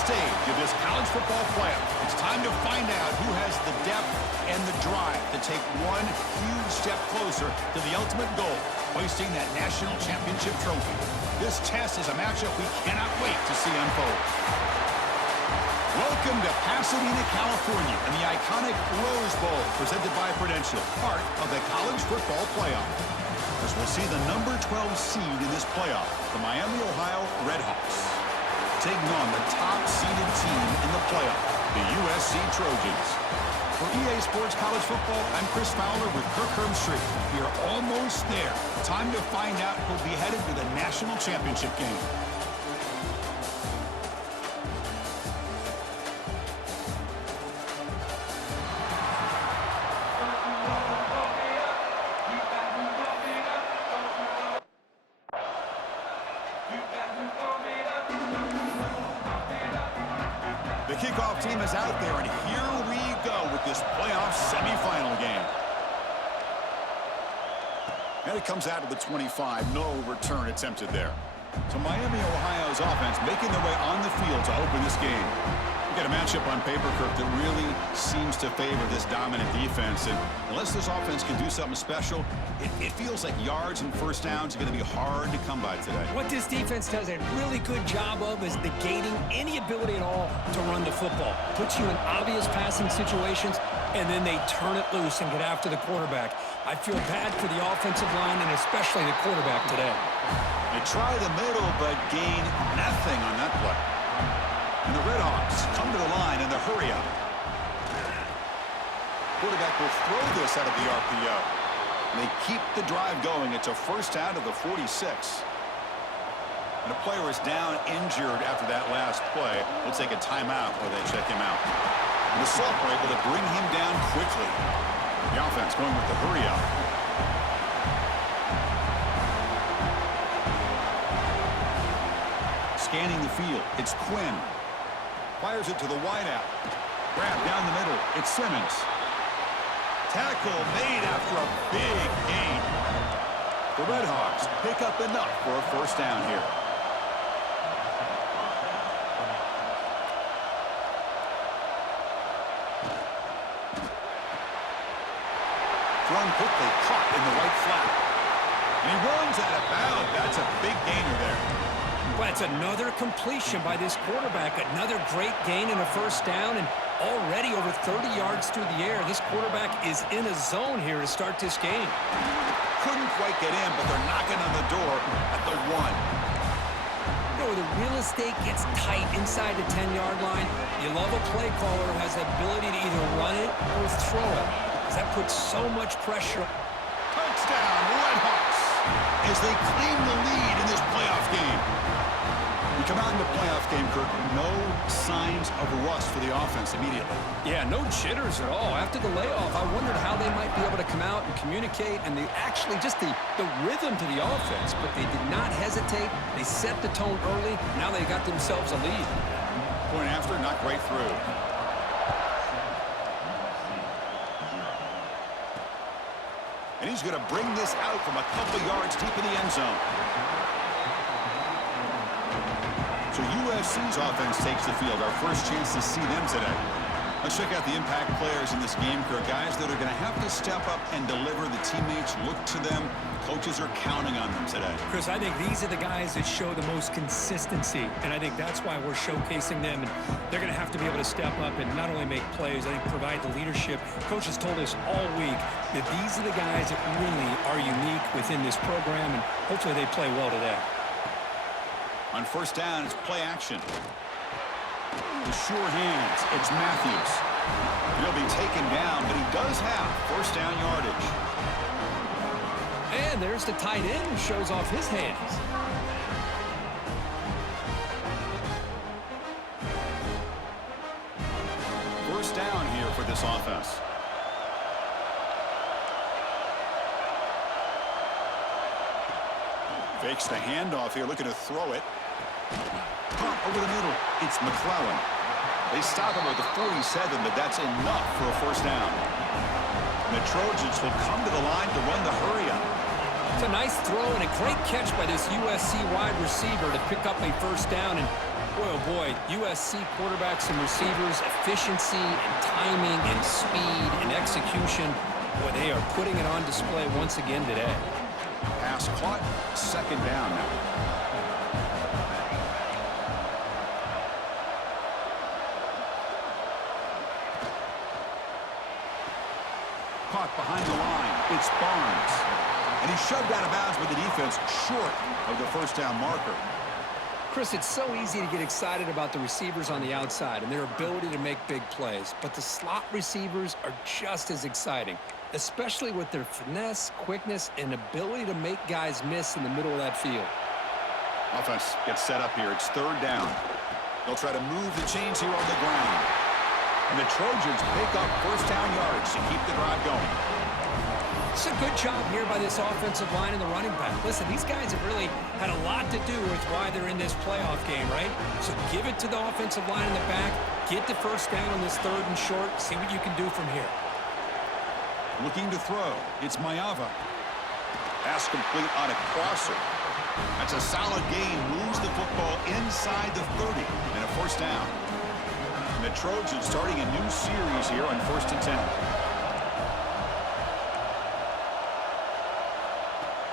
stage of this college football playoff. It's time to find out who has the depth and the drive to take one huge step closer to the ultimate goal, hoisting that national championship trophy. This test is a matchup we cannot wait to see unfold. Welcome to Pasadena, California, and the iconic Rose Bowl, presented by Prudential, part of the college football playoff. As we'll see the number 12 seed in this playoff, the MiamiOH Redhawks, taking on the top-seeded team in the playoff, the USC Trojans. For EA Sports College Football, I'm Chris Fowler with Kirk Hermstreet. We are almost there. Time to find out who'll be headed to the national championship game. The kickoff team is out there, and here we go with this playoff semifinal game. And it comes out of the 25. No return attempted there. So MiamiOH's offense making their way on the field to open this game. We got a matchup on paper, Kirk, that really seems to favor this dominant defense. And unless this offense can do something special, it feels like yards and first downs are going to be hard to come by today. What this defense does a really good job of is negating any ability at all to run the football. Puts you in obvious passing situations, and then they turn it loose and get after the quarterback. I feel bad for the offensive line and especially the quarterback today. They try the middle, but gain nothing on that play. And the Redhawks come to the line in the hurry-up. Quarterback will throw this out of the RPO. And they keep the drive going. It's a first down to the 46. And a player is down injured after that last play. We'll take a timeout while they check him out. And the sophomore able to bring him down quickly. The offense going with the hurry-up. Scanning the field, it's Quinn. Fires it to the wideout. Grab down the middle, it's Simmons. Tackle made after a big gain. The Redhawks pick up enough for a first down here. Thrown quickly, caught in the right flat. And he runs out of bounds. That's a big gainer there. Well, it's another completion by this quarterback. Another great gain in a first down, and already over 30 yards through the air. This quarterback is in a zone here to start this game. Couldn't quite get in, but they're knocking on the door at the 1. You know, the real estate gets tight inside the 10-yard line. You love a play caller who has the ability to either run it or throw it, because that puts so much pressure. Touchdown, Redhawks, as they claim the lead in this playoff game. We come out in the playoff game, Kirk, no signs of rust for the offense immediately. Yeah, no jitters at all. After the layoff, I wondered how they might be able to come out and communicate, and actually just the rhythm to the offense. But they did not hesitate. They set the tone early. Now they got themselves a lead. Point after, not right through. And he's going to bring this out from a couple yards deep in the end zone. So USC's offense takes the field. Our first chance to see them today. Let's check out the impact players in this game, Kirk. Guys that are going to have to step up and deliver. The teammates look to them. Coaches are counting on them today. Chris, I think these are the guys that show the most consistency, and I think that's why we're showcasing them. And they're going to have to be able to step up and not only make plays, I think provide the leadership. Coaches told us all week that these are the guys that really are unique within this program, and hopefully they play well today. On first down, it's play action. With sure hands, it's Matthews. He'll be taken down, but he does have first down yardage. And there's the tight end who shows off his hands. First down here for this offense. Fakes the handoff here, looking to throw it. Pump over the middle. It's McClellan. They stop him at the 47, but that's enough for a first down. And the Trojans will come to the line to run the hurry-up. It's a nice throw and a great catch by this USC wide receiver to pick up a first down. And Boy, oh boy, USC quarterbacks and receivers, efficiency and timing and speed and execution. Boy, they are putting it on display once again today. Pass caught, second down now. Caught behind the line. It's Barnes. And he's shoved out of bounds with the defense short of the first down marker. Chris, it's so easy to get excited about the receivers on the outside and their ability to make big plays, but the slot receivers are just as exciting, especially with their finesse, quickness, and ability to make guys miss in the middle of that field. Offense gets set up here. It's third down. They'll try to move the chains here on the ground. And the Trojans pick up first down yards to keep the drive going. It's a good job here by this offensive line and the running back. Listen, these guys have really had a lot to do with why they're in this playoff game, right? So give it to the offensive line in the back. Get the first down on this third and short. See what you can do from here. Looking to throw. It's Mayava. Pass complete on a crosser. That's a solid gain. Moves the football inside the 30 and a first down. And the Trojans starting a new series here on 1st and 10.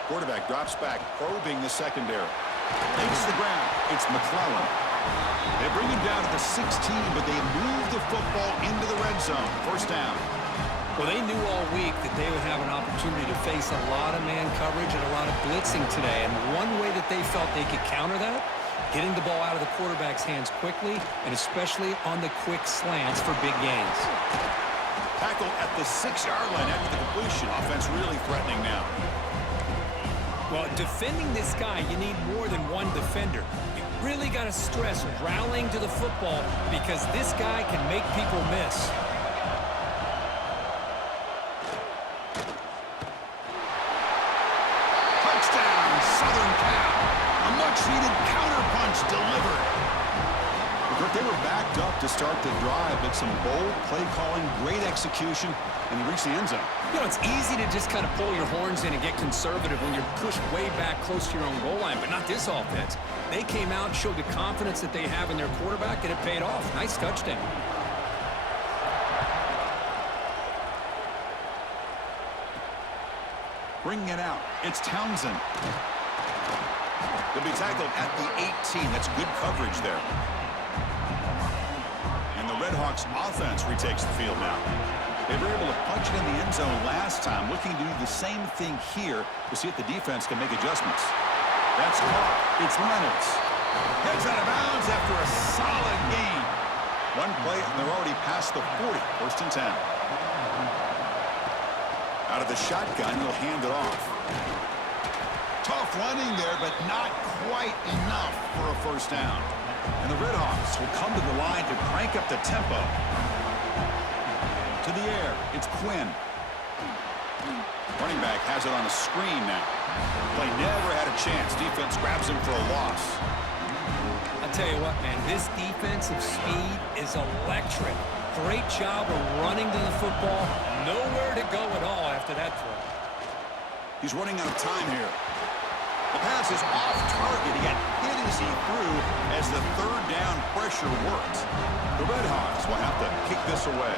Quarterback drops back, probing the secondary. Takes the ground. It's McClellan. They bring him down to the 16, but they move the football into the red zone. First down. Well, they knew all week that they would have an opportunity to face a lot of man coverage and a lot of blitzing today. And one way that they felt they could counter that, getting the ball out of the quarterback's hands quickly, and especially on the quick slants for big gains. Tackle at the 6-yard line after the completion. Offense really threatening now. Well, defending this guy, you need more than one defender. You really got to stress rallying to the football because this guy can make people miss. Touchdown, Southern Cal. A much-needed counterpunch delivered. But they were backed up to start the drive, but some bold play calling, great execution, and they reached the end zone. You know, it's easy to just kind of pull your horns in and get conservative when you're pushed way back close to your own goal line, but not this offense. They came out, showed the confidence that they have in their quarterback, and it paid off. Nice touchdown. Bringing it out, it's Townsend. They'll be tackled at the 18. That's good coverage there. And the Redhawks offense retakes the field now. They were able to punch it in the end zone last time, looking to do the same thing here to see if the defense can make adjustments. That's caught. It's Munoz. Heads out of bounds after a solid gain. One play, and they're already past the 40. 1st and 10. Out of the shotgun, he'll hand it off. Tough running there, but not quite enough for a first down. And the Redhawks will come to the line to crank up the tempo. To the air, it's Quinn. Running back has it on a screen now. Play never had a chance. Defense grabs him for a loss. I'll tell you what, man, this defensive speed is electric. Great job of running to the football. Nowhere to go at all after that throw. He's running out of time here. The pass is off target. He got hit as he threw as the third down pressure worked. The Redhawks will have to kick this away.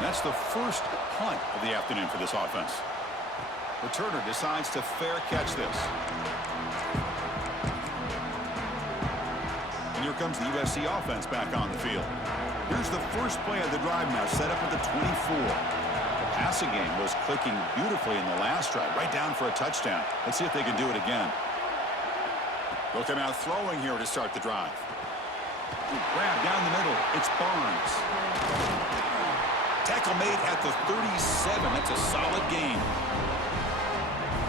That's the first punt of the afternoon for this offense. Returner decides to fair catch this. And here comes the USC offense back on the field. Here's the first play of the drive now, set up at the 24. The passing game was clicking beautifully in the last drive, right down for a touchdown. Let's see if they can do it again. They'll come out throwing here to start the drive. Grab down the middle. It's Barnes. Tackle made at the 37. That's a solid gain.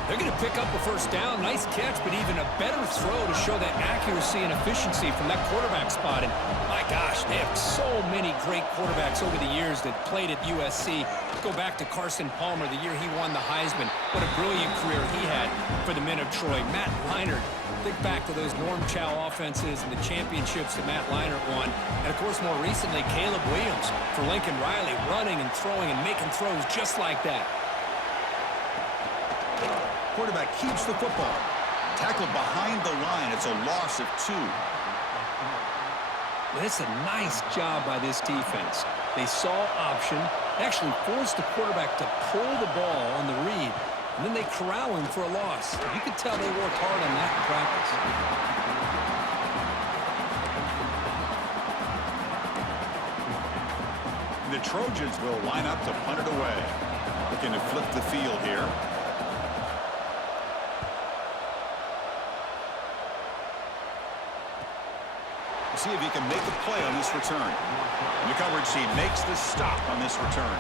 They're going to pick up a first down. Nice catch, but even a better throw to show that accuracy and efficiency from that quarterback spot. And my gosh, they have so many great quarterbacks over the years that played at USC. Go back to Carson Palmer, the year he won the Heisman. What a brilliant career he had for the men of Troy. Matt Leinart. Think back to those Norm Chow offenses and the championships that Matt Leinart won. And, of course, more recently, Caleb Williams for Lincoln Riley, running and throwing and making throws just like that. Quarterback keeps the football. Tackled behind the line. It's a loss of 2. Well, it's a nice job by this defense. They saw option, actually forced the quarterback to pull the ball on the read, and then they corral him for a loss. You could tell they worked hard on that in practice. The Trojans will line up to punt it away. Looking to flip the field here. See if he can make a play on this return. And the coverage team makes the stop on this return.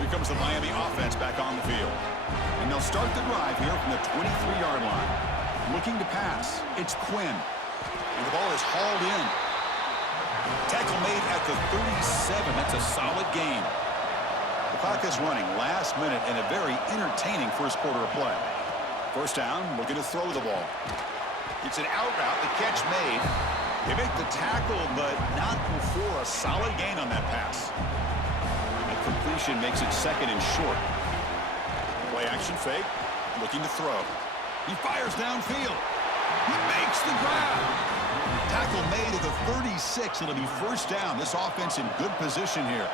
Here comes the Miami offense back on the field. And they'll start the drive here from the 23-yard line. Looking to pass. It's Quinn. And the ball is hauled in. Tackle made at the 37. That's a solid gain. The clock is running last minute and a very entertaining first quarter of play. First down, looking to throw the ball. It's an out route, the catch made. They make the tackle, but not before a solid gain on that pass. A completion makes it second and short. Play action fake, looking to throw. He fires downfield. He makes the grab. Tackle made at the 36. It'll be first down. This offense in good position here.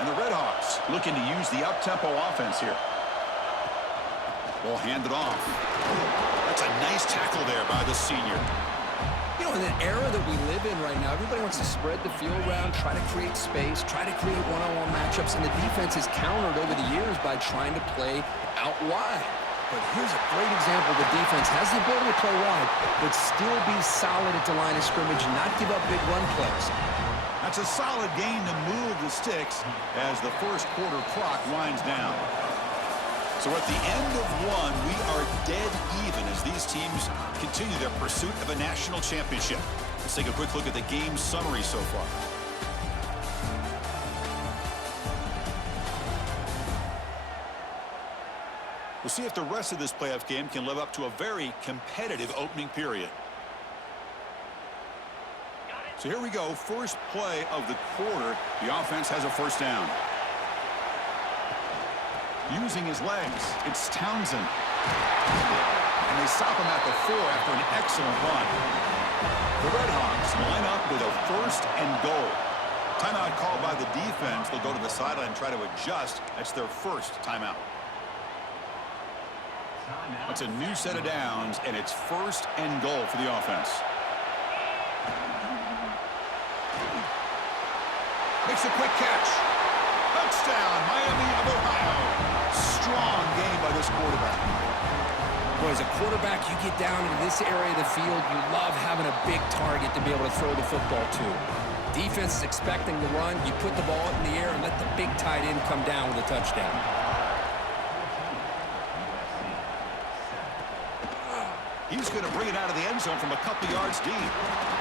And the Redhawks looking to use the up-tempo offense here. Ball handed off. That's a nice tackle there by the senior. You know, in an era that we live in right now, everybody wants to spread the field around, try to create space, try to create one-on-one matchups, and the defense is countered over the years by trying to play out wide. But here's a great example. The defense has the ability to play wide, but still be solid at the line of scrimmage and not give up big run plays. That's a solid gain to move the sticks as the first quarter clock winds down. So at the end of one, we are dead even as these teams continue their pursuit of a national championship. Let's take a quick look at the game summary so far. We'll see if the rest of this playoff game can live up to a very competitive opening period. So here we go. First play of the quarter. The offense has a first down. Using his legs, it's Townsend. And they stop him at the 4 after an excellent run. The Redhawks line up with a first and goal. Timeout called by the defense. They'll go to the sideline and try to adjust. That's their first timeout. It's a new set of downs, and it's first and goal for the offense. Makes a quick catch. Touchdown, Miami of Ohio. Strong game by this quarterback. Well, as a quarterback, you get down into this area of the field, you love having a big target to be able to throw the football to. Defense is expecting the run. You put the ball up in the air and let the big tight end come down with a touchdown. He's going to bring it out of the end zone from a couple yards deep.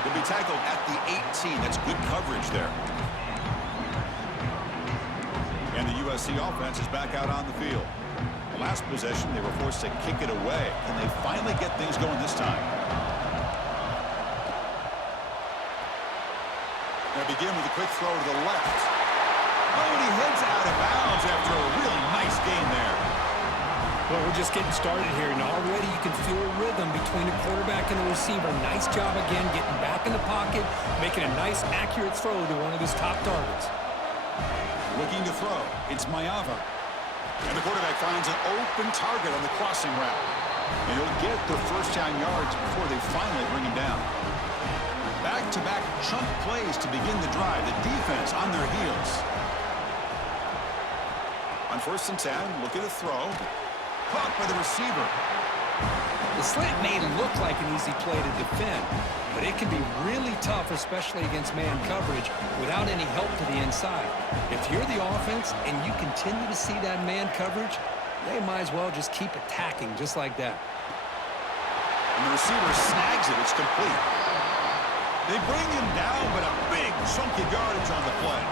He'll be tackled at the 18. That's good coverage there. And the USC offense is back out on the field. The last possession, they were forced to kick it away, and they finally get things going this time. They begin with a quick throw to the left. Oh, and he heads out of bounds after a really nice gain there. Well, we're just getting started here, and already you can feel a rhythm between the quarterback and the receiver. Nice job again getting back in the pocket, making a nice, accurate throw to one of his top targets. Looking to throw. It's Mayava. And the quarterback finds an open target on the crossing route. And he'll get the first down yards before they finally bring him down. Back-to-back chunk plays to begin the drive. The defense on their heels. On 1st and 10, looking to throw. Caught by the receiver. The slant may look like an easy play to defend, but it can be really tough, especially against man coverage, without any help to the inside. If you're the offense and you continue to see that man coverage, they might as well just keep attacking just like that. And the receiver snags it. It's complete. They bring him down, but a big chunk of yardage on the play.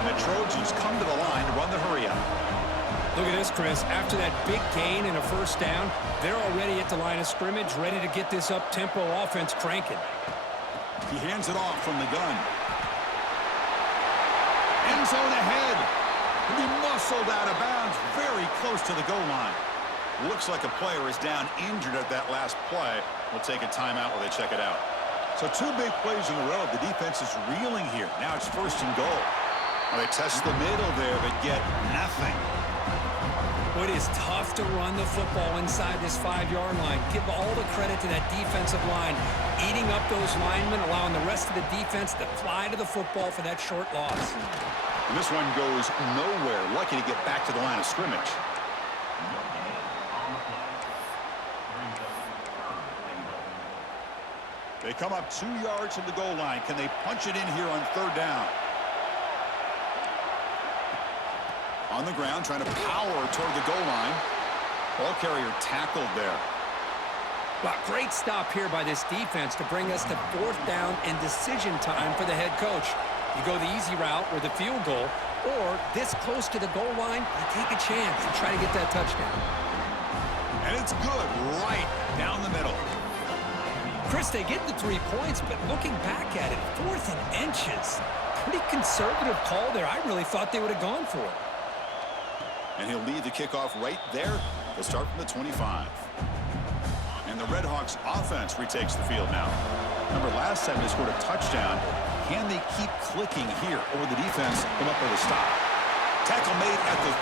And the Trojans come to the line to run the hurry out. Look at this, Chris. After that big gain and a first down, they're already at the line of scrimmage, ready to get this up-tempo offense cranking. He hands it off from the gun. End zone ahead. He'll be muscled out of bounds very close to the goal line. Looks like a player is down injured at that last play. We'll take a timeout while they check it out. So 2 big plays in a row. The defense is reeling here. Now it's 1st and goal. Well, they test the middle there, but get nothing. It is tough to run the football inside this 5-yard line. Give all the credit to that defensive line, eating up those linemen, allowing the rest of the defense to fly to the football for that short loss. And this one goes nowhere. Lucky to get back to the line of scrimmage. They come up 2 yards from the goal line. Can they punch it in here on 3rd down? On the ground, trying to power toward the goal line. Ball carrier tackled there. Well, great stop here by this defense to bring us to 4th down and decision time for the head coach. You go the easy route with a field goal, or this close to the goal line, you take a chance and try to get that touchdown. And it's good right down the middle. Chris, they get the 3 points, but looking back at it, 4th and inches. Pretty conservative call there. I really thought they would have gone for it. And he'll lead the kickoff right there. They'll start from the 25. And the Redhawks offense retakes the field now. Remember, last time they scored a touchdown. Can they keep clicking here? Or will the defense come up with a stop? Tackle made at the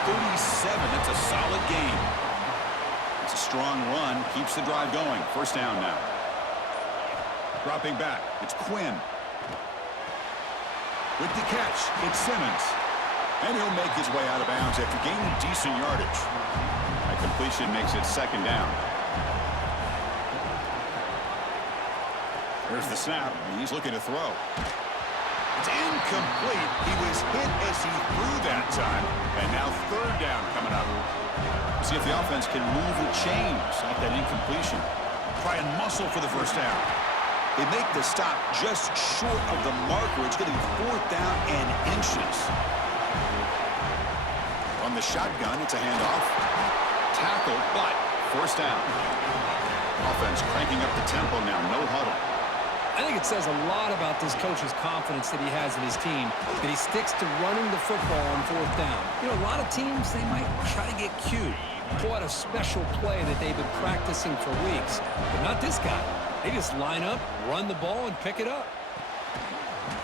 37. That's a solid gain. It's a strong run. Keeps the drive going. 1st down now. Dropping back. It's Quinn. With the catch, it's Simmons. And he'll make his way out of bounds after gaining decent yardage. That completion makes it 2nd down. There's the snap. He's looking to throw. It's incomplete. He was hit as he threw that time. And now 3rd down coming up. See if the offense can move the chains off that incompletion. Try and muscle for the 1st down. They make the stop just short of the marker. It's going to be 4th down and inches. On the shotgun, it's a handoff. Tackle, but 1st down. Offense cranking up the tempo now. No huddle. I think it says a lot about this coach's confidence that he has in his team, that he sticks to running the football on 4th down. You know, a lot of teams, they might try to get cute, pull out a special play that they've been practicing for weeks. But not this guy. They just line up, run the ball, and pick it up.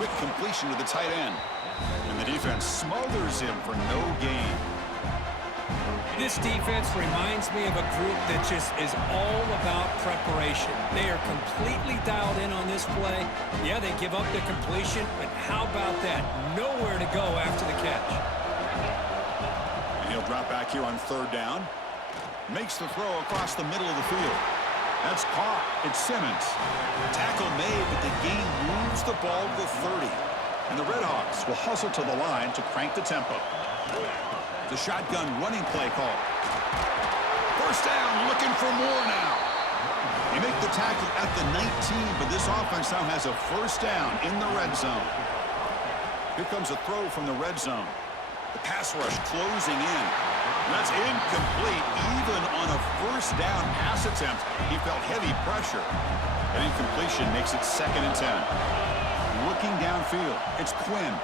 Quick completion to the tight end. And the defense smothers him for no gain. This defense reminds me of a group that just is all about preparation. They are completely dialed in on this play. Yeah, they give up the completion, but how about that? Nowhere to go after the catch. And he'll drop back here on 3rd down. Makes the throw across the middle of the field. That's caught. It's Simmons. Tackle made, but the gain moves the ball to the 30. And the Redhawks will hustle to the line to crank the tempo. The shotgun running play call. 1st down, looking for more now. They make the tackle at the 19, but this offense now has a 1st down in the red zone. Here comes a throw from the red zone. The pass rush closing in. And that's incomplete. Even on a 1st down pass attempt, he felt heavy pressure. An incompletion makes it 2nd and 10. Looking downfield, it's Quinn.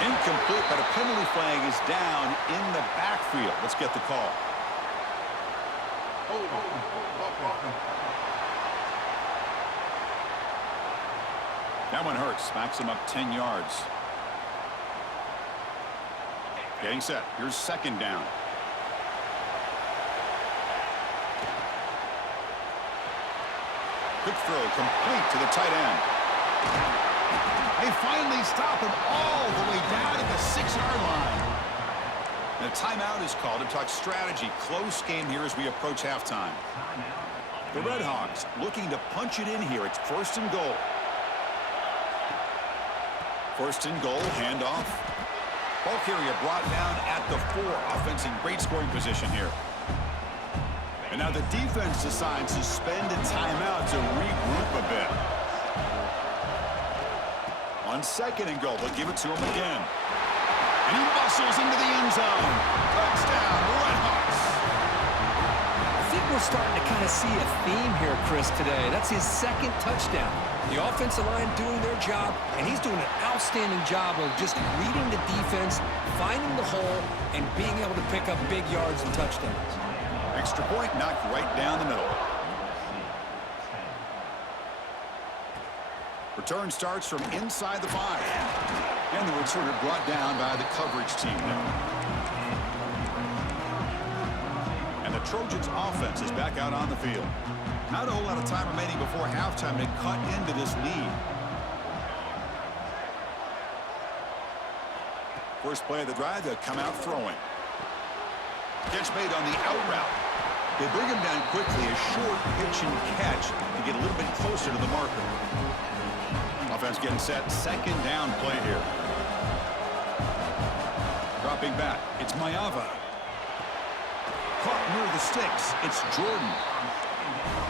Incomplete, but a penalty flag is down in the backfield. Let's get the call. That one hurts. Smacks him up 10 yards. Getting set. Here's 2nd down. Quick throw complete to the tight end. They finally stop him all the way down at the 6-yard line. And a timeout is called to talk strategy. Close game here as we approach halftime. The Redhawks looking to punch it in here. It's 1st and goal. 1st and goal, handoff. Ball carrier brought down at the 4. Offense in great scoring position here. And now the defense decides to spend a timeout to regroup a bit. On 2nd and goal, they'll give it to him again. And he muscles into the end zone. Touchdown, Redhawks. I think we're starting to kind of see a theme here, Chris, today. That's his second touchdown. The offensive line doing their job, and he's doing an outstanding job of just reading the defense, finding the hole, and being able to pick up big yards and touchdowns. Extra point knocked right down the middle. Return starts from inside the 5. And the returner brought down by the coverage team there. And the Trojans offense is back out on the field. Not a whole lot of time remaining before halftime to cut into this lead. First play of the drive, they'll come out throwing. Catch made on the out route. They bring him down quickly, a short pitch and catch to get a little bit closer to the marker. Offense getting set, second down play here. Dropping back, it's Mayava. Caught near the sticks, it's Jordan.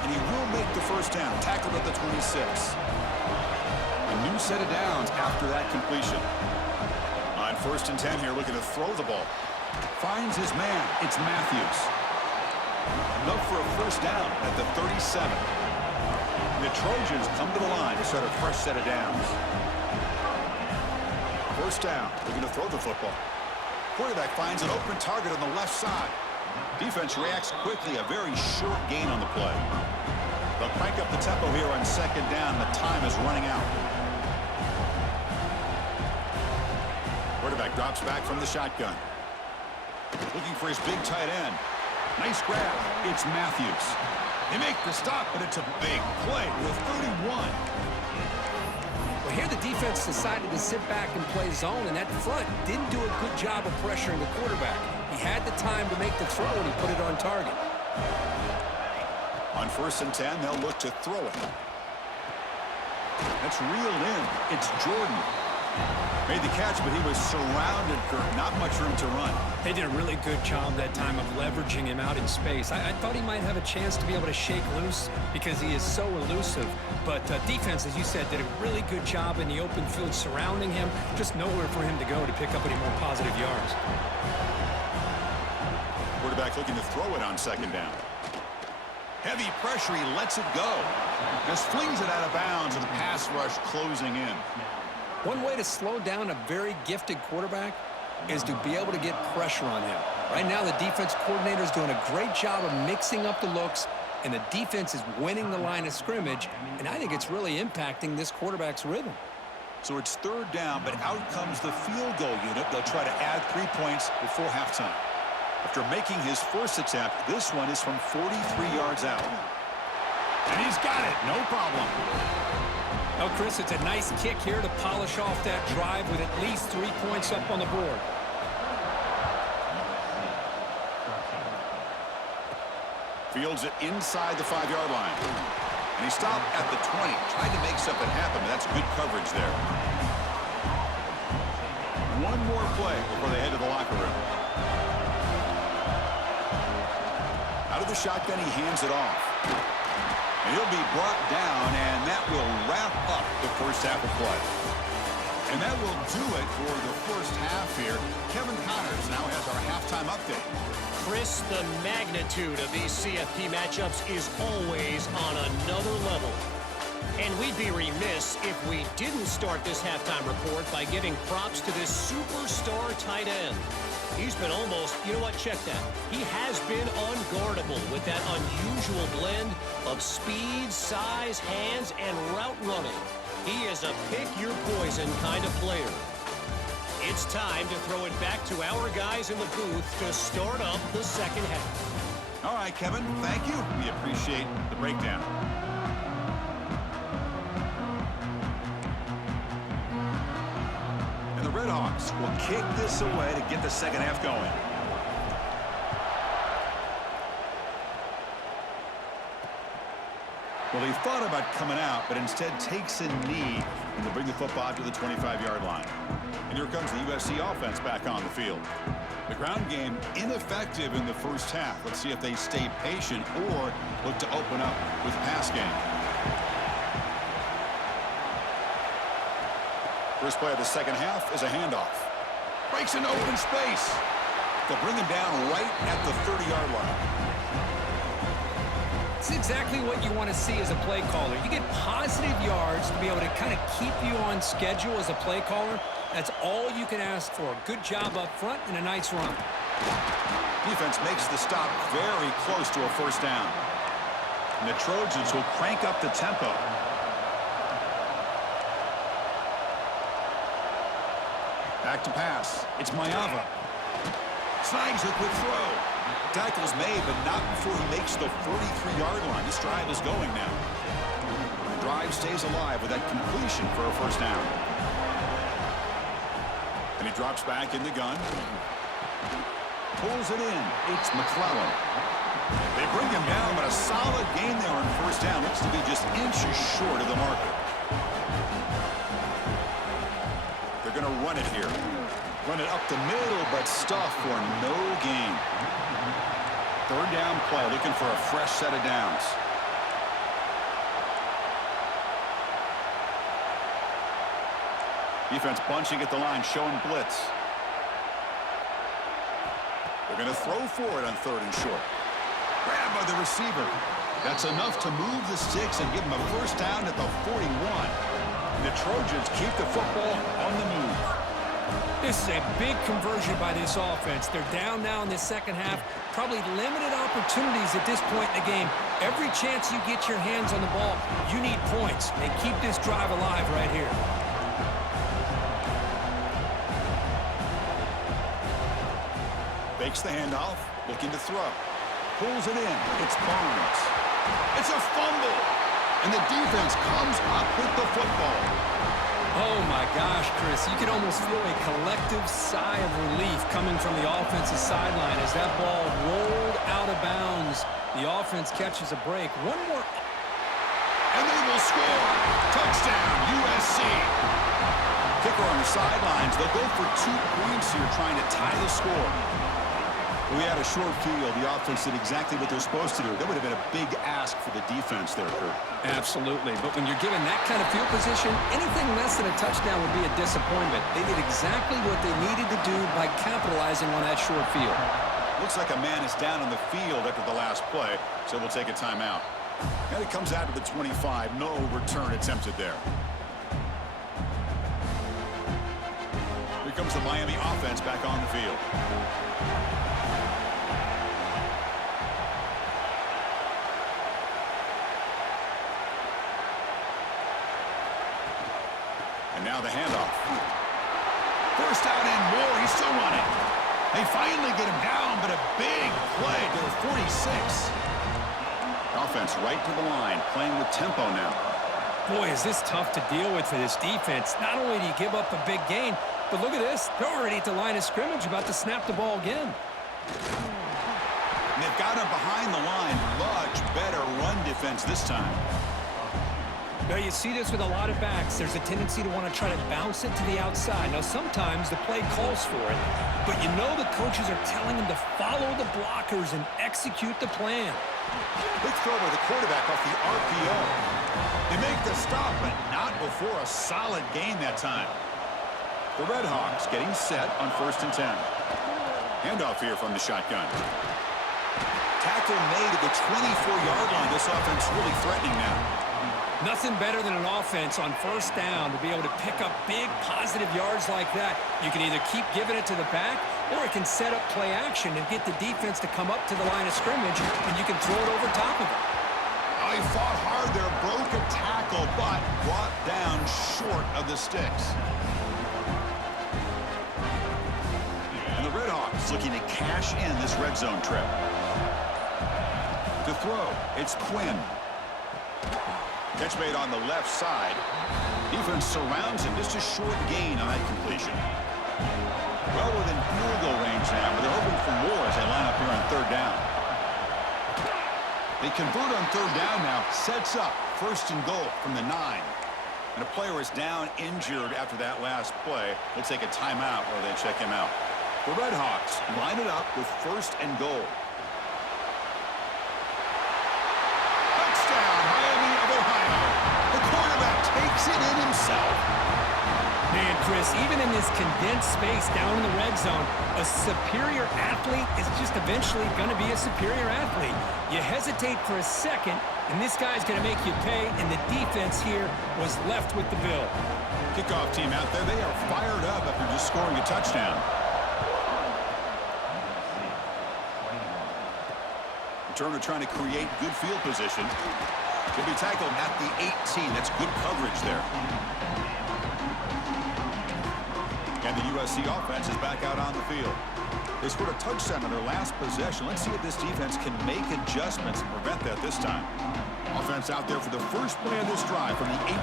And he will make the first down, tackled at the 26. A new set of downs after that completion. On 1st and 10 here, looking to throw the ball. Finds his man, it's Matthews. Enough for a first down at the 37. The Trojans come to the line to start a fresh set of downs. First down, looking to throw the football. Quarterback finds an open target on the left side. Defense reacts quickly, a very short gain on the play. They'll crank up the tempo here on 2nd down. The time is running out. Quarterback drops back from the shotgun. Looking for his big tight end. Nice grab. It's Matthews. They make the stop, but it's a big play with 31. Well, here the defense decided to sit back and play zone, and that front didn't do a good job of pressuring the quarterback. He had the time to make the throw, and he put it on target. On 1st and 10, they'll look to throw it. That's reeled in. It's Jordan. Made the catch, but he was surrounded, Kurt. Not much room to run. They did a really good job that time of leveraging him out in space. I thought he might have a chance to be able to shake loose because he is so elusive. But defense, as you said, did a really good job in the open field surrounding him. Just nowhere for him to go to pick up any more positive yards. Quarterback looking to throw it on 2nd down. Heavy pressure, he lets it go. Just flings it out of bounds with the pass rush closing in. One way to slow down a very gifted quarterback is to be able to get pressure on him. Right now, the defense coordinator is doing a great job of mixing up the looks, and the defense is winning the line of scrimmage, and I think it's really impacting this quarterback's rhythm. So it's 3rd down, but out comes the field goal unit. They'll try to add 3 points before halftime. After making his first attempt, this one is from 43 yards out. And he's got it, no problem. Oh, Chris, it's a nice kick here to polish off that drive with at least 3 points up on the board. Fields it inside the 5-yard line. And he stopped at the 20. Tried to make something happen, but that's good coverage there. One more play before they head to the locker room. Out of the shotgun, he hands it off. And he'll be brought down, and that will wrap up the first half of play. And that will do it for the first half here. Kevin Connors now has our halftime update. Chris, the magnitude of these CFP matchups is always on another level. And we'd be remiss if we didn't start this halftime report by giving props to this superstar tight end. He's been almost, you know what, check that. He has been unguardable with that unusual blend of speed, size, hands, and route running. He is a pick-your-poison kind of player. It's time to throw it back to our guys in the booth to start up the second half. All right, Kevin, thank you. We appreciate the breakdown. And the Redhawks will kick this away to get the second half going. Well, he thought about coming out, but instead takes a knee and to bring the football to the 25-yard line. And here comes the USC offense back on the field. The ground game ineffective in the first half. Let's see if they stay patient or look to open up with pass game. First play of the second half is a handoff. Breaks into open space. They'll bring him down right at the 30-yard line. That's exactly what you want to see as a play caller. You get positive yards to be able to kind of keep you on schedule as a play caller. That's all you can ask for. Good job up front and a nice run. Defense makes the stop very close to a first down. And the Trojans will crank up the tempo. Back to pass. It's Mayava. Snags a quick throw. Tackle's made, but not before he makes the 43-yard line. This drive is going now. The drive stays alive with that completion for a first down. And he drops back in the gun. Pulls it in. It's McClellan. They bring him down, but a solid gain there on first down. Looks to be just inches short of the marker. They're going to run it here. Run it up the middle, but stuff for no gain. Third down play, looking for a fresh set of downs. Defense bunching at the line, showing blitz. They're going to throw for it on third and short. Grab by the receiver. That's enough to move the sticks and give them a first down at the 41. The Trojans keep the football on the move. This is a big conversion by this offense. They're down now in the second half. Probably limited opportunities at this point in the game. Every chance you get your hands on the ball, you need points. They keep this drive alive right here. Fakes the handoff, looking to throw. Pulls it in. It's Barnes. It's a fumble. And the defense comes up with the football. Oh, my gosh, Chris. You can almost feel a collective sigh of relief coming from the offensive sideline as that ball rolled out of bounds. The offense catches a break. One more. And they will score. Touchdown, USC. Kicker on the sidelines. They'll go for 2 points here, trying to tie the score. We had a short field. The offense did exactly what they're supposed to do. That would have been a big ask for the defense there, Kurt. Absolutely. But when you're given that kind of field position, anything less than a touchdown would be a disappointment. They did exactly what they needed to do by capitalizing on that short field. Looks like a man is down on the field after the last play, so we'll take a timeout. And it comes out to the 25. No return attempted there. Here comes the Miami offense back on the field. And now the handoff. First down and more. He's still running. They finally get him down, but a big play to the 46. Offense right to the line, playing with tempo now. Boy, is this tough to deal with for this defense. Not only do you give up a big gain, but look at this. They're already at the line of scrimmage, about to snap the ball again. And they've got him behind the line. Much better run defense this time. Now, you see this with a lot of backs. There's a tendency to want to try to bounce it to the outside. Now, sometimes the play calls for it, but you know the coaches are telling them to follow the blockers and execute the plan. Big throw by the quarterback off the RPO. They make the stop, but not before a solid gain that time. The Red Hawks getting set on 1st and 10. Handoff here from the shotgun. Tackle made at the 24-yard line. This offense really threatening now. Nothing better than an offense on first down to be able to pick up big positive yards like that. You can either keep giving it to the back, or it can set up play action and get the defense to come up to the line of scrimmage, and you can throw it over top of it. Oh, he fought hard there, broke a tackle, but brought down short of the sticks. And the Red Hawks looking to cash in this red zone trip. To throw, it's Quinn. Catch made on the left side. Defense surrounds him. Just a short gain on that completion. Well within field goal range now, but they're hoping for more as they line up here on 3rd down. They convert on 3rd down now. Sets up 1st and goal from the 9. And a player is down injured after that last play. They'll take a timeout or they check him out. The Red Hawks line it up with 1st and goal. Takes it in himself. Man, Chris, even in this condensed space down in the red zone, a superior athlete is just eventually going to be a superior athlete. You hesitate for a second, and this guy's going to make you pay, and the defense here was left with the bill. Kickoff team out there, they are fired up after just scoring a touchdown. Returner trying to create good field position. Could be tackled at the 18. That's good coverage there. And the USC offense is back out on the field. They scored a touchdown on their last possession. Let's see if this defense can make adjustments and prevent that this time. Offense out there for the first play of this drive from the 18.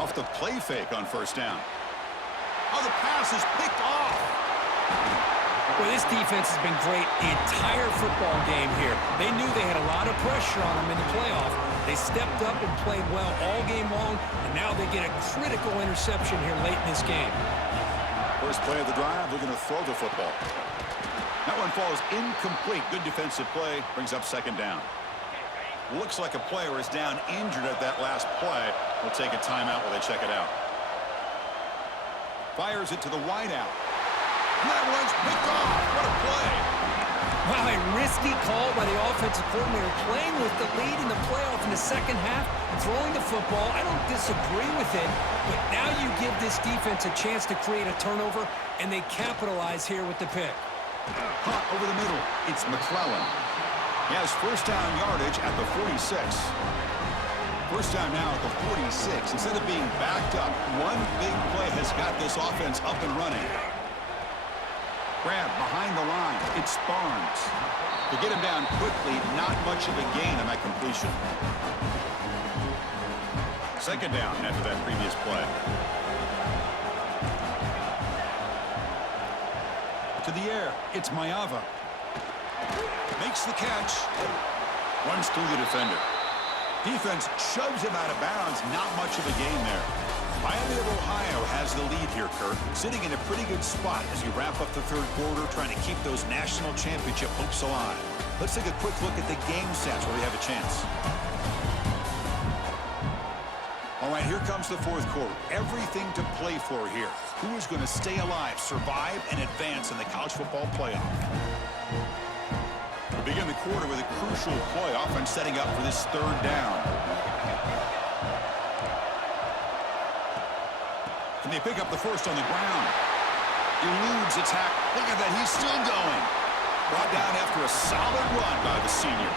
Off the play fake on first down. Oh, the pass is picked off. Well, this defense has been great the entire football game here. They knew they had a lot of pressure on them in the playoff. They stepped up and played well all game long, and now they get a critical interception here late in this game. First play of the drive, they're going to throw the football. That one falls incomplete. Good defensive play, brings up second down. Looks like a player is down injured at that last play. We'll take a timeout while they check it out. Fires it to the wideout. And that one's picked off. What a play. Wow, a risky call by the offensive coordinator, playing with the lead in the playoff in the second half, throwing the football. I don't disagree with it, but now you give this defense a chance to create a turnover, and they capitalize here with the pick. Caught over the middle. It's McClellan. He has first down yardage at the 46. First down now at the 46. Instead of being backed up, one big play has got this offense up and running. Grab behind the line. It's Barnes. To get him down quickly, not much of a gain on that completion. Second down after that previous play. To the air. It's Mayava. Makes the catch. Runs through the defender. Defense shoves him out of bounds. Not much of a gain there. Miami of Ohio has the lead here, Kirk, sitting in a pretty good spot as we wrap up the third quarter, trying to keep those national championship hopes alive. Let's take a quick look at the game stats where we have a chance. All right, here comes the fourth quarter. Everything to play for here. Who is going to stay alive, survive, and advance in the college football playoff? We begin the quarter with a crucial play, offense setting up for this third down. And they pick up the first on the ground. Eludes attack. Look at that, he's still going. Brought down after a solid run by the senior.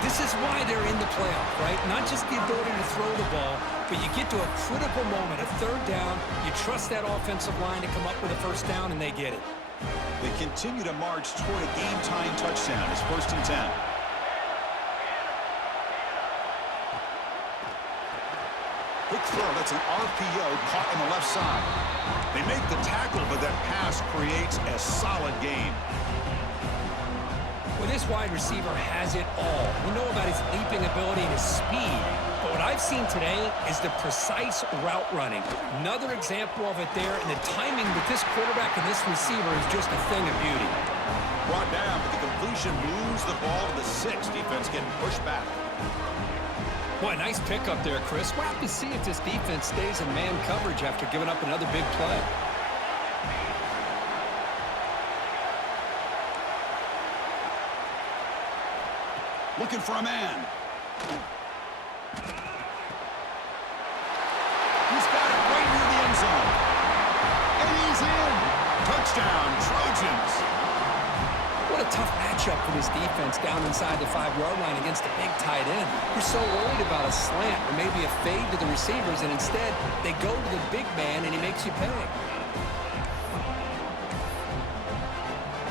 This is why they're in the playoff, right? Not just the ability to throw the ball, but you get to a critical moment, a third down. You trust that offensive line to come up with a first down, and they get it. They continue to march toward a game-tying touchdown. It's 1st and 10. Quick throw, that's an RPO caught on the left side. They make the tackle, but that pass creates a solid gain. Well, this wide receiver has it all. We know about his leaping ability and his speed, but what I've seen today is the precise route running. Another example of it there, and the timing with this quarterback and this receiver is just a thing of beauty. Brought down, but the completion moves the ball to the 6. Defense getting pushed back. Boy, nice pickup there, Chris. We'll have to see if this defense stays in man coverage after giving up another big play. Looking for a man. He's got it right near the end zone. And he's in. Touchdown, Trojans. What a tough matchup for this defense down inside the 5-yard line against a big tight end. You're so worried about a slant or maybe a fade to the receivers, and instead they go to the big man and he makes you pay.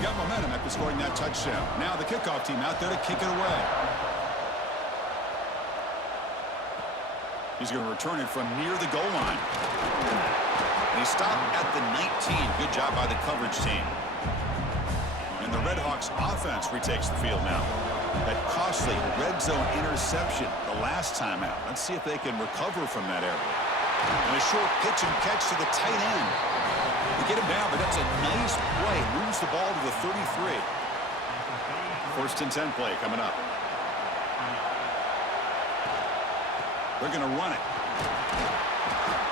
Got momentum after scoring that touchdown. Now the kickoff team out there to kick it away. He's going to return it from near the goal line. And he stopped at the 19. Good job by the coverage team. And the Redhawks offense retakes the field now. That costly red zone interception the last time out. Let's see if they can recover from that error. And a short pitch and catch to the tight end. They get him down, but that's a nice play. Moves the ball to the 33. 1st and 10 play coming up. They're going to run it.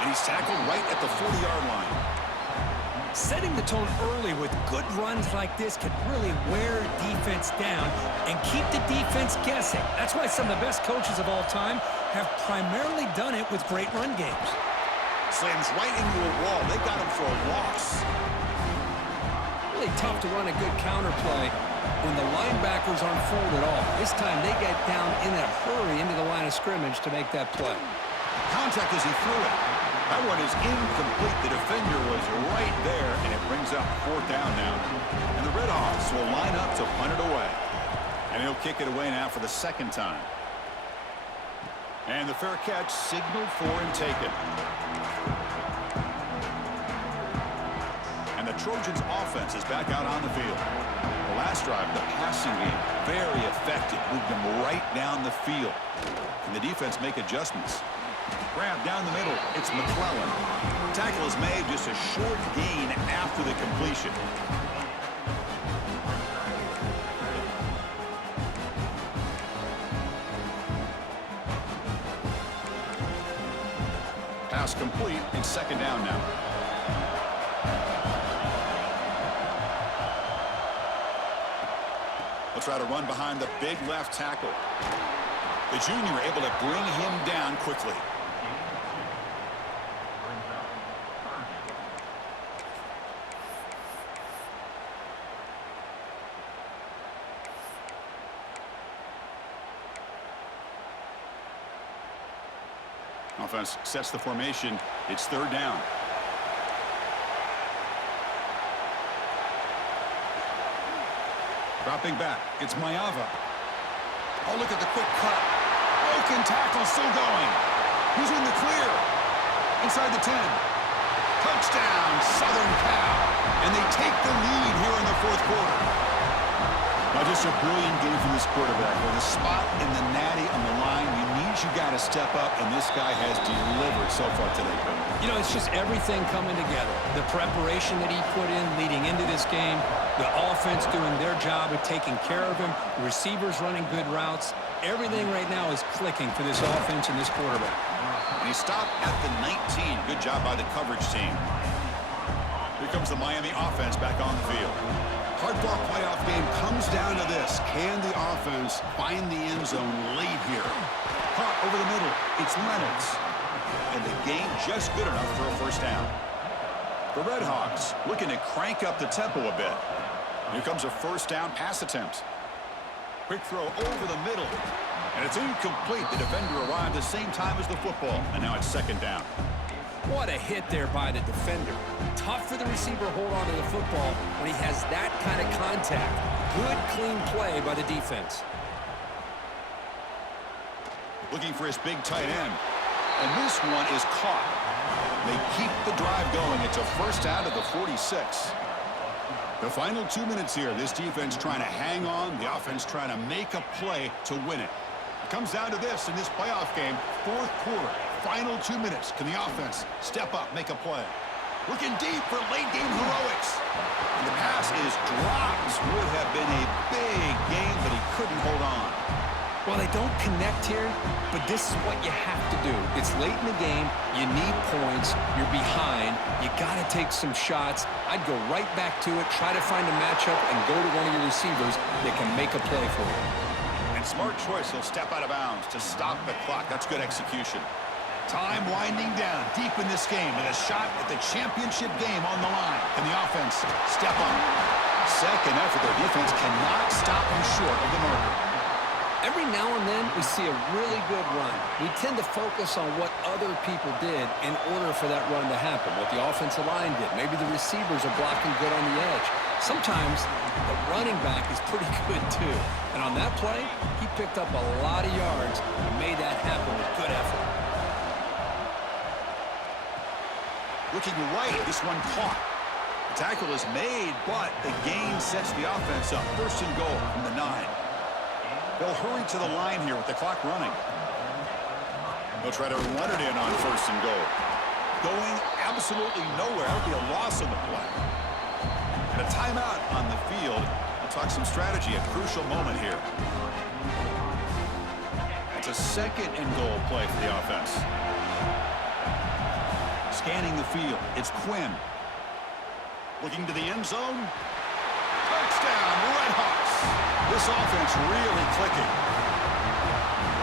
And he's tackled right at the 40-yard line. Setting the tone early with good runs like this can really wear defense down and keep the defense guessing. That's why some of the best coaches of all time have primarily done it with great run games. Slams right into a wall. They got him for a loss. Really tough to run a good counter play when the linebackers aren't fooled at all. This time they get down in a hurry into the line of scrimmage to make that play. Contact as he threw it. That one is incomplete. The defender was right there, and it brings up 4th down now. And the Redhawks will line up to punt it away. And he'll kick it away now for the 2nd time. And the fair catch signaled for and taken. And the Trojans' offense is back out on the field. The last drive, the passing game, very effective. Moved them right down the field. Can the defense make adjustments? Grab down the middle. It's McClellan. Tackle is made, just a short gain after the completion. Pass complete, and 2nd down now. They'll try to run behind the big left tackle. The junior able to bring him down quickly. Offense sets the formation. It's 3rd down. Dropping back. It's Mayava. Oh, look at the quick cut. Broken tackle still going. Who's in the clear? Inside the 10. Touchdown, Southern Cal. And they take the lead here in the 4th quarter. Now, just a brilliant game from this quarterback. With a spot in the natty on the line, you got to step up, and this guy has delivered so far today, Coach. You know, it's just everything coming together. The preparation that he put in leading into this game, the offense doing their job of taking care of him, receivers running good routes. Everything right now is clicking for this offense and this quarterback. And he stopped at the 19. Good job by the coverage team. Here comes the Miami offense back on the field. Hard-fought playoff game comes down to this. Can the offense find the end zone late here? Caught over the middle. It's Munoz. And the game just good enough for a 1st down. The Redhawks looking to crank up the tempo a bit. Here comes a 1st down pass attempt. Quick throw over the middle. And it's incomplete. The defender arrived the same time as the football. And now it's 2nd down. What a hit there by the defender. Tough for the receiver to hold on to the football when he has that kind of contact. Good, clean play by the defense. Looking for his big tight end. And this one is caught. They keep the drive going. It's a 1st down to the 46. The final 2 minutes here. This defense trying to hang on. The offense trying to make a play to win it. It comes down to this in this playoff game. 4th quarter. Final 2 minutes. Can the offense step up, make a play? Looking deep for late-game heroics. And the pass is dropped. Would have been a big game, but he couldn't hold on. Well, they don't connect here, but this is what you have to do. It's late in the game. You need points. You're behind. You got to take some shots. I'd go right back to it, try to find a matchup, and go to one of your receivers that can make a play for you. And smart choice. He'll step out of bounds to stop the clock. That's good execution. Time winding down deep in this game with a shot at the championship game on the line. And the offense step up. Second effort. Their defense cannot stop them short of the marker. Every now and then we see a really good run. We tend to focus on what other people did in order for that run to happen, what the offensive line did. Maybe the receivers are blocking good on the edge. Sometimes the running back is pretty good too. And on that play, he picked up a lot of yards and made that happen with good effort. Looking right, this one caught. The tackle is made, but the gain sets the offense up. 1st and goal from the 9. They'll hurry to the line here with the clock running. They'll try to run it in on 1st and goal. Going absolutely nowhere. That'll be a loss on the play. And a timeout on the field. We'll talk some strategy, a crucial moment here. It's a second and goal play for the offense. Scanning the field, it's Quinn. Looking to the end zone. Touchdown, Red Hawks. This offense really clicking.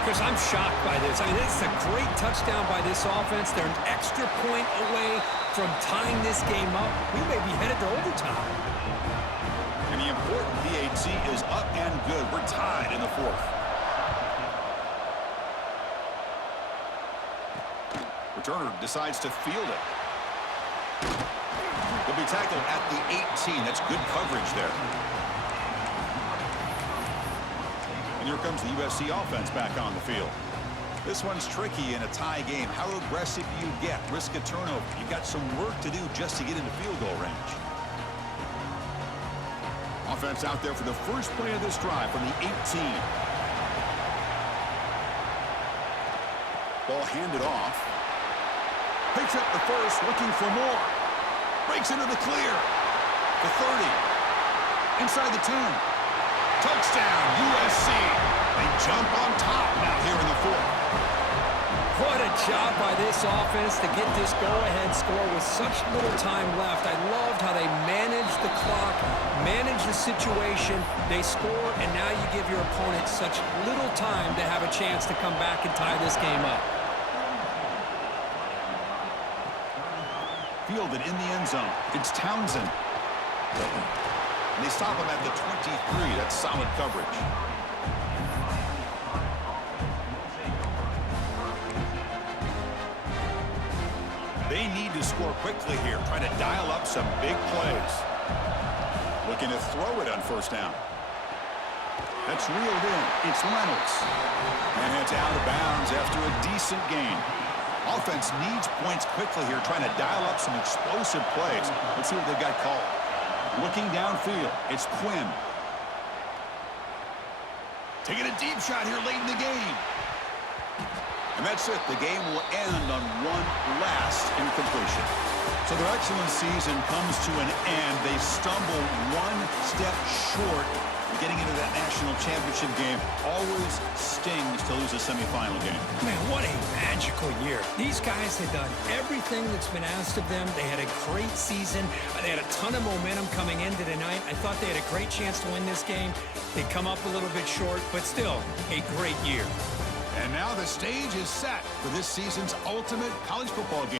Chris, I'm shocked by this. I mean, this is a great touchdown by this offense. They're an extra point away from tying this game up. We may be headed to overtime. And the important PAT is up and good. We're tied in the fourth. Returner decides to field it. He'll be tackled at the 18. That's good coverage there. And here comes the USC offense back on the field. This one's tricky in a tie game. How aggressive do you get? Risk a turnover. You've got some work to do just to get into field goal range. Offense out there for the first play of this drive from the 18. Ball handed off. Picks up the first, looking for more. Breaks into the clear. The 30. Inside the 10. Touchdown, USC. They jump on top now here in the fourth. What a job by this offense to get this go-ahead score with such little time left. I loved how they managed the clock, managed the situation. They score, and now you give your opponent such little time to have a chance to come back and tie this game up. Fielded in the end zone. It's Townsend. And they stop him at the 23. That's solid coverage. They need to score quickly here, trying to dial up some big plays. Looking to throw it on first down. That's reeled in. It's Reynolds. And it's out of bounds after a decent gain. Offense needs points quickly here, trying to dial up some explosive plays. Let's see what they got called. Looking downfield, it's Quinn. Taking a deep shot here late in the game. And that's it. The game will end on one last incompletion. So their excellent season comes to an end. They stumble one step short of getting into that national championship game. Always stings to lose a semifinal game. Man, what a magical year. These guys had done everything that's been asked of them. They had a great season. They had a ton of momentum coming into tonight. I thought they had a great chance to win this game. They come up a little bit short, but still a great year. And now the stage is set for this season's ultimate college football game.